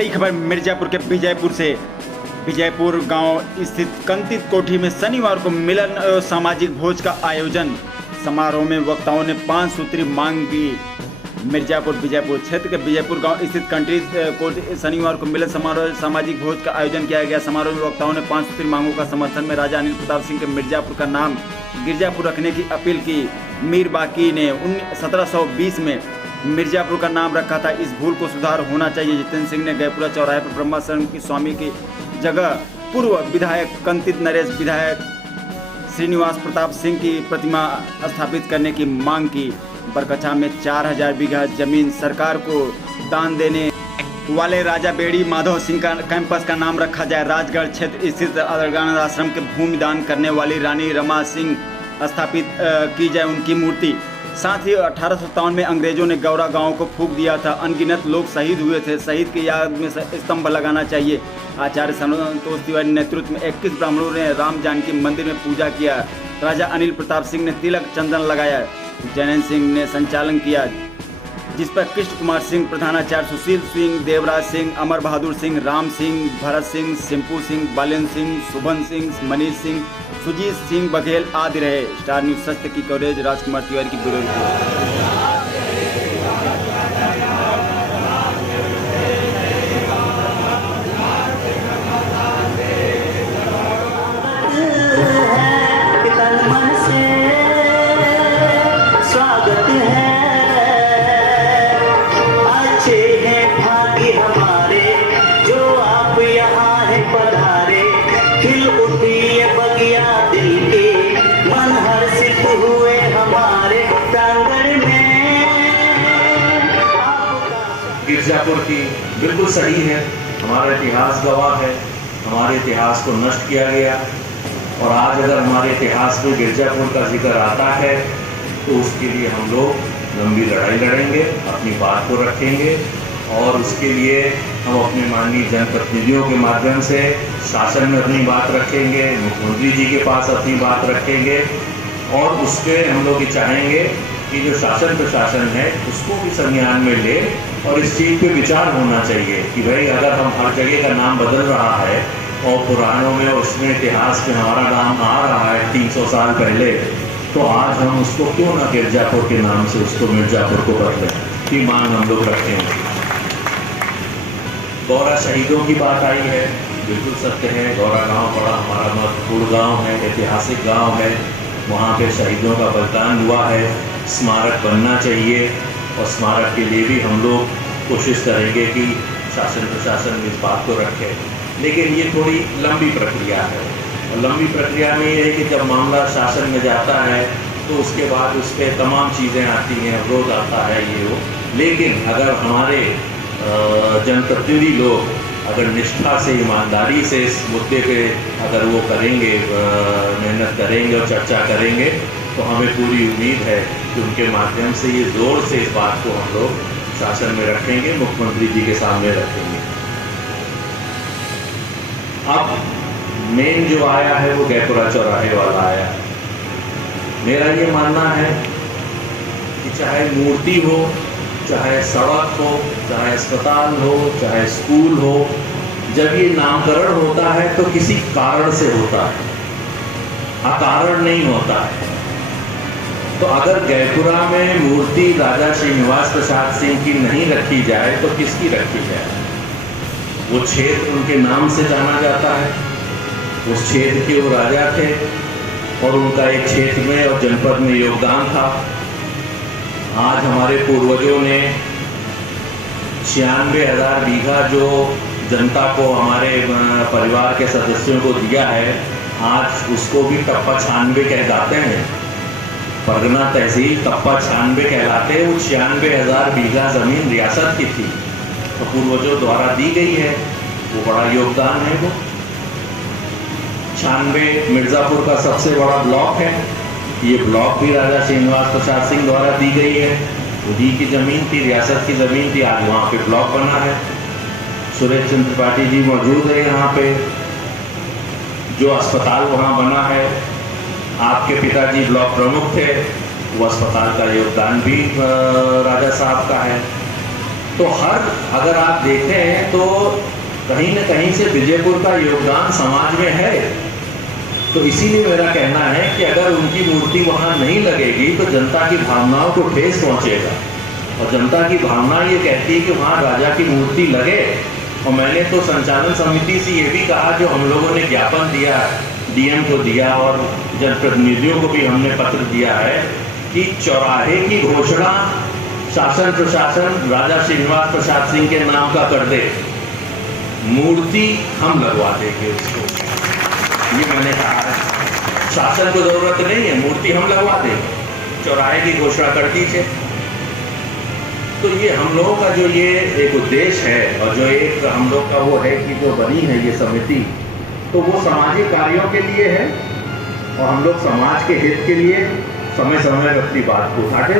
बड़ी खबर मिर्जापुर के विजयपुर से। विजयपुर गांव स्थित कंतित कोठी में शनिवार को मिलन और सामाजिक भोज का आयोजन। समारोह में वक्ताओं ने 5 सूत्री मांग की। मिर्जापुर विजयपुर क्षेत्र के विजयपुर गांव स्थित कंतित कोठी शनिवार को मिलन समारोह सामाजिक भोज का आयोजन किया गया। समारोह में वक्ताओं ने 5 सूत्री मांगों का समर्थन में राजा अनिल प्रताप सिंह के मिर्जापुर का नाम गिरजापुर रखने की अपील की। मीर बाकी ने 1720 में मिर्जापुर का नाम रखा था। इस भूल को सुधार होना चाहिए। जितेंद्र सिंह ने गैपुरा चौराहे पर ब्रह्मा शरण की स्वामी की जगह पूर्व विधायक कंतित नरेश विधायक श्रीनिवास प्रताप सिंह की प्रतिमा स्थापित करने की मांग की। बरकछा में 4000 बीघा जमीन सरकार को दान देने वाले राजा बेड़ी माधव सिंह का कैंपस का नाम रखा जाए। राजगढ़ क्षेत्र स्थित अदरगानंद आश्रम के भूमि दान करने वाली रानी रमा सिंह स्थापित की जाए उनकी मूर्ति। साथ ही 1857 में अंग्रेजों ने गौरा गांव को फूंक दिया था। अनगिनत लोग शहीद हुए थे। शहीद की याद में स्तंभ लगाना चाहिए। आचार्य संतोष तिवारी नेतृत्व में 21 ब्राह्मणों ने राम जानकी मंदिर में पूजा किया। राजा अनिल प्रताप सिंह ने तिलक चंदन लगाया। जैनेन्द्र सिंह ने संचालन किया, जिस पर कृष्ण कुमार सिंह, प्रधानाचार्य सुशील सिंह, देवराज सिंह, अमर बहादुर सिंह, राम सिंह, भरत सिंह, सिंपू सिंह, बालेन्द्र सिंह, शुभन सिंह, मनीष सिंह, सुजीत सिंह बघेल आदि रहे। स्टार न्यूज सत्य की कवरेज राजकुमार तिवारी की ब्यूरो रिपोर्ट। गिरजापुर की बिल्कुल सही है। हमारा इतिहास गवाह है। हमारे इतिहास को नष्ट किया गया और आज अगर हमारे इतिहास में गिरजापुर का जिक्र आता है तो उसके लिए हम लोग लंबी लड़ाई लड़ेंगे, अपनी बात को रखेंगे और उसके लिए हम अपने माननीय जनप्रतिनिधियों के माध्यम से शासन में अपनी बात रखेंगे, मुख्यमंत्री जी के पास अपनी बात रखेंगे और उसके हम लोग ये चाहेंगे कि जो शासन प्रशासन है उसको भी संज्ञान में ले और इस चीज़ पे विचार होना चाहिए कि भाई अगर हम हर जगह का नाम बदल रहा है और पुरानों में उसमें इतिहास में हमारा नाम आ रहा है 300 साल पहले, तो आज हम उसको क्यों ना गिरजापुर के नाम से उसको मिर्जापुर को बदलें की मांग हम लोग रखते हैं। गौरा शहीदों की बात आई है, बिल्कुल सत्य है। गौरा गाँव बड़ा हमारा महत्वपूर्ण गाँव है, ऐतिहासिक गाँव है। वहाँ पे शहीदों का बलिदान हुआ है। स्मारक बनना चाहिए और स्मारक के लिए भी हम लोग कोशिश करेंगे कि शासन प्रशासन इस बात को रखे। लेकिन ये थोड़ी लंबी प्रक्रिया है और लंबी प्रक्रिया में ये है कि जब मामला शासन में जाता है तो उसके बाद उस पर तमाम चीज़ें आती हैं, अवरोध आता है ये वो। लेकिन अगर हमारे जनप्रतिनिधि लोग अगर निष्ठा से, ईमानदारी से इस मुद्दे पे अगर वो करेंगे, मेहनत करेंगे और चर्चा करेंगे तो हमें पूरी उम्मीद है कि उनके माध्यम से ये जोर से इस बात को हम लोग शासन में रखेंगे, मुख्यमंत्री जी के सामने रखेंगे। अब मेन जो आया है वो गैपुरा चौराहे वाला आया है। मेरा ये मानना है कि चाहे मूर्ति हो, चाहे सड़क हो, चाहे अस्पताल हो, चाहे स्कूल हो, जब ये नामकरण होता है तो किसी कारण से होता है, अकारण नहीं होता है। तो अगर गैपुरा में मूर्ति राजा श्रीनिवास प्रसाद सिंह की नहीं रखी जाए तो किसकी रखी जाए? वो क्षेत्र उनके नाम से जाना जाता है, उस क्षेत्र के वो राजा थे और उनका एक क्षेत्र में और जनपद में योगदान था। आज हमारे पूर्वजों ने 96,000 बीघा जो जनता को, हमारे परिवार के सदस्यों को दिया है, आज उसको भी टप्पा 96 कहलाते हैं। परगना तहसील टप्पा 96 कहलाते हैं। वो 96,000 बीघा ज़मीन रियासत की थी तो पूर्वजों द्वारा दी गई है, वो बड़ा योगदान है। वो 96 मिर्ज़ापुर का सबसे बड़ा ब्लॉक है। ये ब्लॉक भी राजा श्रीनिवास प्रसाद सिंह द्वारा दी गई है। उन्हीं की ज़मीन थी, रियासत की ज़मीन थी। आज वहाँ पे ब्लॉक बना है। सुरेश चंद्र त्रिपाठी जी मौजूद है यहाँ पे। जो अस्पताल वहाँ बना है, आपके पिताजी ब्लॉक प्रमुख थे, वो अस्पताल का योगदान भी राजा साहब का है। तो अगर आप देखें तो कहीं न कहीं से विजयपुर का योगदान समाज में है। तो इसीलिए मेरा कहना है कि अगर उनकी मूर्ति वहाँ नहीं लगेगी तो जनता की भावनाओं को ठेस पहुँचेगा, और जनता की भावना ये कहती है कि वहाँ राजा की मूर्ति लगे। और मैंने तो संचालन समिति से ये भी कहा, जो हम लोगों ने ज्ञापन दिया, डीएम को दिया और जनप्रतिनिधियों को भी हमने पत्र दिया है कि चौराहे की घोषणा शासन प्रशासन राजा श्रीनिवास प्रसाद सिंह के नाम का कर दे, मूर्ति हम लगवा देंगे उसको। ये मैंने कहा है, शासन को जरूरत नहीं है, मूर्ति हम लगवा देंगे, चौराहे की घोषणा कर दीजिए। तो ये हम लोगों का जो ये एक उद्देश्य है और जो एक हम लोग का वो है कि जो बनी है ये समिति, तो वो सामाजिक कार्यों के लिए है और हम लोग समाज के हित के लिए समय समय पर अपनी बात को उठाते